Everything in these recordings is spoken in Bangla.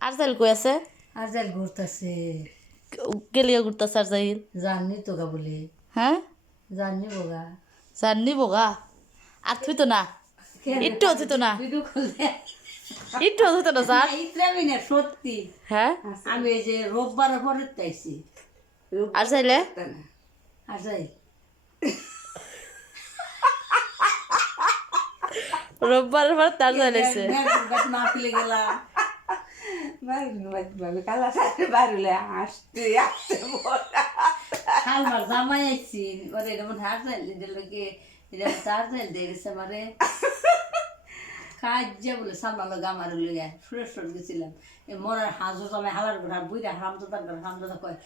আর যাইল কই আছে আর যাইল ঘুরতেছে গেলিয়া ঘুরতাছে আর যাইল জাননি তো গা বলে হ্যাঁ জাননি বোগা জাননি বোগা আর থুই তো না একটু থুই তো না ভিডিও খুলতে একটু থুই তো না না স্যার ইসলামী না সত্যি হ্যাঁ আমি এই যে রোববার পরে তাইছি আর যাইলে আর যাই রোববারের পর তার যাইলেছে না ফেলে গেলাম কালা সাথে বাড়লে আসতে আসতে খালমার জামাই আইছি ওরে এটা মনে হার যাইল দিলকে এটা তার যাইল দিয়ে গেছে আমারে কাজে বলে সালমান লোক আমার লইয়া সুরেশ্বর গেছিলাম এ মরার হাজু জামাই হালার ঘর বুইরা হারামদাদার ঘর হারামদাদা কয়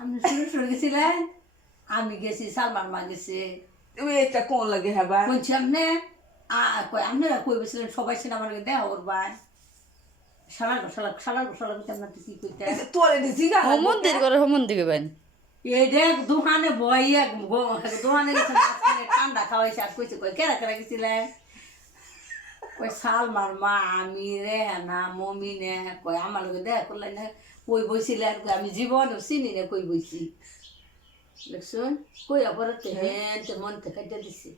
আপনি সুরেশ্বর গেছিলেন আমি গেছি সালমান মা গেছে তুমি এটা কোন লাগে হবা বলছি আপনি কয় আপনারা কই বলছিলেন সবাই ছিল আমার দেহ ওর ভাই সালার গোসালা কেমন কি কইতে তোরে দিছি গা মন্দির করে মন্দির গেবেন এই দেখ দোকানে বইয়া দোকানে গেছে ঠান্ডা খাওয়াইছে আর কইছে কই কেরা কেরা গেছিলেন কই সালমার মা আমি রেহানা মমি নে কই আমার লগে দেখা করলেন না কই বইছিলেন কই আমি জীবনও চিনি না কই বইছি দেখছুন কই অপরাধ হেন তো মন থেকে কাটে দিছে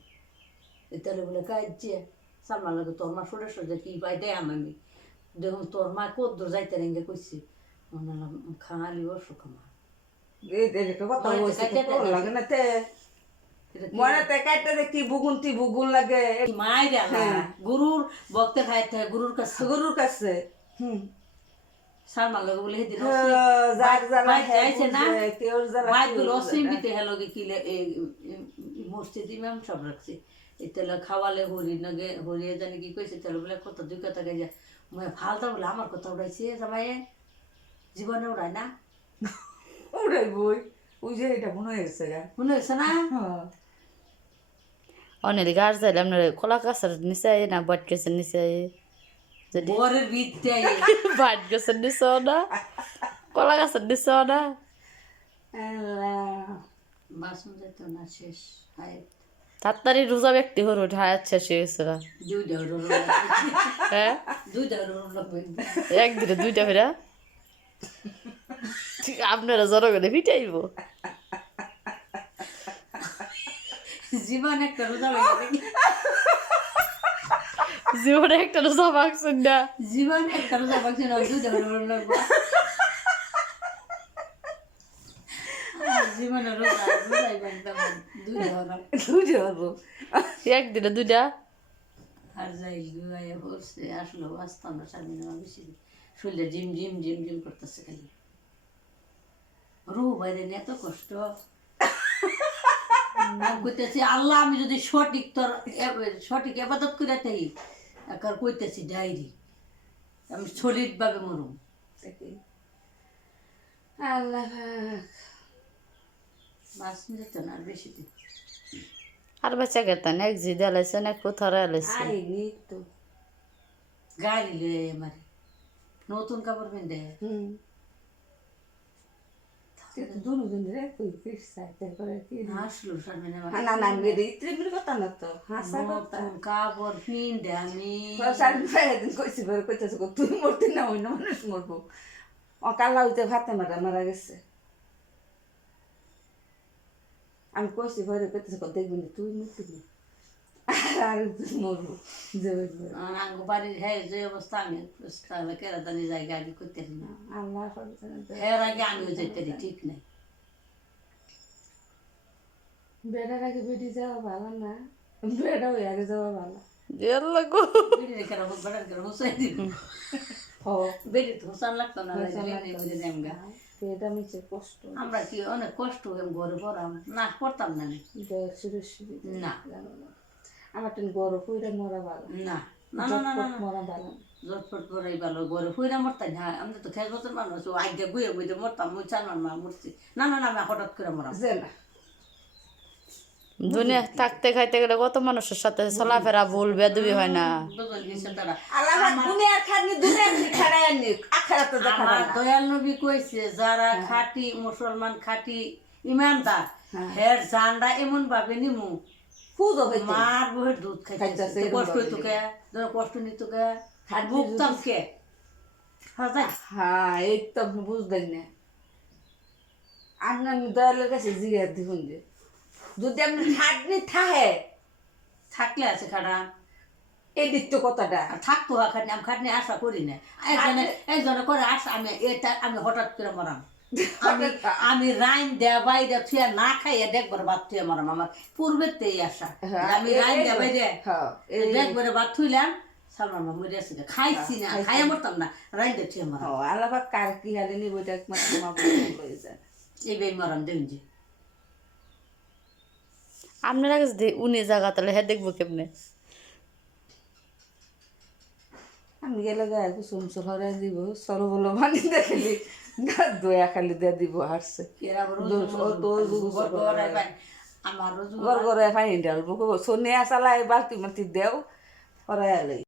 এটালে বলে কাজে সালমার লগে তোর মা সরে সরে কি পাই দে আমি দেখুন তোর মা কত দূর যাইতে রেঙ্গে কইছি মনে খালি অসুখ মা কথা বলছে কোন লাগে না তে মনে তে কাটতে দেখি বুগুনতি বুগুন লাগে মায়ের গুরুর বক্তে খাইতে গুরুর কাছে সালমার লগে বলে হেদিন যার জ্বালা যাইছে না কেউ জ্বালা বাইগুলো অসীমিত হেলগে কিলে মসজিদ ইমাম সব রাখছে এতেলা খাওয়ালে হরি নগে হরিয়ে জানি কি কইছে তেল বলে কত দুই কথা গাইয়া মই ফালতা বলে আমার কথা উড়াইছে জামাইয়ে জীবনে উড়ায় না উড়াই বই ওই যে এটা মনে হয়েছে গা মনে হয়েছে না অনেক গাছ যাইলে আপনার খোলা গাছের নিচে না বট গাছের নিচে যদি বরের বিদ্যা বট গাছের নিচেও না কলা গাছের নিচেও না বাসন যেত না শেষ হায় তাড়াতাড়ি রোজা ব্যক্তি হর ঢায় শেষ হয়েছে হ্যাঁ দুইটা লাগবে একদিনে দুইটা ফেরা আপনারা জনগণে ফিটাইব জীবন একটা রোজা লাগে জীবনে একটা রোজা ভাগছেন না জীবন একটা রোজা বাকি না দুইটা লাগবে জীবনে রোজা রোজাই একদম দুইটা একদিনে দুইটা আর যাই গুয়ায় বসছে আসলে আসতাম না স্বাধীন বেশি শরীরে জিম জিম জিম জিম করতেছে খালি রু বাইরে এত কষ্ট কইতেছি আল্লাহ আমি যদি সঠিক তোর সঠিক এবাদত করে থাকি একবার কইতেছি ডায়েরি আমি সলিডভাবে মরুম আল্লাহ বাস যেত না আর বেশি দিন আর বাচ্চা গেতেন এক জি দেলাইছেন এক কোথাও এলাইছে আইনি তো গাড়ি লয়ে আমার নতুন কাপড় পিন্ধে দুজন রে কই ফিস সাইতে করে কি হাসলো সামনে না না মেরে ইত্রিমির কথা না তো হাসা কথা নতুন কাপড় পিন্ধে আমি সার ফেলে দিন কইছি বলে কইতেছে তুই মরতে না অন্য মানুষ মরবো অকালা হইতে ভাতে মারা গেছে আমি কইছি ঘরে কইতেছে দেখবি না তুই মরতে না আর তুই মরবো আঙ্গ বাড়ির হ্যাঁ যে অবস্থা আমি কেরা দানি যাই গাড়ি করতে না আল্লাহ এর আগে আমিও যেতে ঠিক নাই বেড়ার আগে বেরিয়ে যাওয়া ভালো না বেড়া হয়ে আগে যাওয়া ভালো জেল লাগো বেড়ে কেন বেড়ার কেন হুসাই দিব বেড়ে তো হুসান লাগতো না এটা মিছে কষ্ট আমরা কি অনেক কষ্ট ঘরে পড়াম না করতাম না না আমার টেন গরম ফুইরা মরা ভালো না না না না মরা ভালো জটফট পরাই ভালো ঘরে ফুইরা মরতাম না আমি তো খেয়ে বছর মানুষ আগে গুয়ে বুঝে মরতাম মুই চার মা মরছি না না না আমি হঠাৎ করে মরাম না দুনিয়া থাকতে খাইতে গেলে কত মানুষের সাথে চলাফেরা ভুল বেদবি হয় না দয়াল নবী কইছে যারা খাঁটি মুসলমান খাঁটি ইমানদার হের জানরা এমন ভাবে নিমু মার বহের দুধ খাইতেছে কষ্ট হইতো কে কষ্ট নিত কে ভুগতাম কে হ্যাঁ যাই হ্যাঁ এই তো আপনি বুঝলেন না আপনার দয়ালের কাছে জিজ্ঞাসা দেখুন যে যদি আপনি খাটনি থাকে থাকলে আছে খাটা এই দিক তো কথাটা আর থাকতো খাটনি আমি খাটনি আশা করি না একজনে করে আশা আমি এটা আমি হঠাৎ করে মরাম আমি রাইন দেয়া বাইরে থুয়া না খাইয়া দেখবার বাদ থুয়া মরাম আমার পূর্বের তেই আশা আমি রাইন দেয়া বাইরে দেখবার বাদ থুইলাম সালমান মা মরে আসি খাইছি না খাইয়া মরতাম না রাইন দিয়ে থুয়া মরাম আল্লাহ কার কি হালে নিব এটা একমাত্র মা লয়ে যায় এই বেই মরাম দেন যে আপনারা কাছে উনি জায়গা তাহলে হ্যাঁ দেখবো কেমনে আমি গেলে গায়ে কুসুম সহরে দিব সরো বলো মানে দেখলি দয়া খালি দিয়ে দিব হারছে আমার গড় গড়ে ফাইন ডাল সোনিয়া চালাই বালতি মাতি দেও ওরা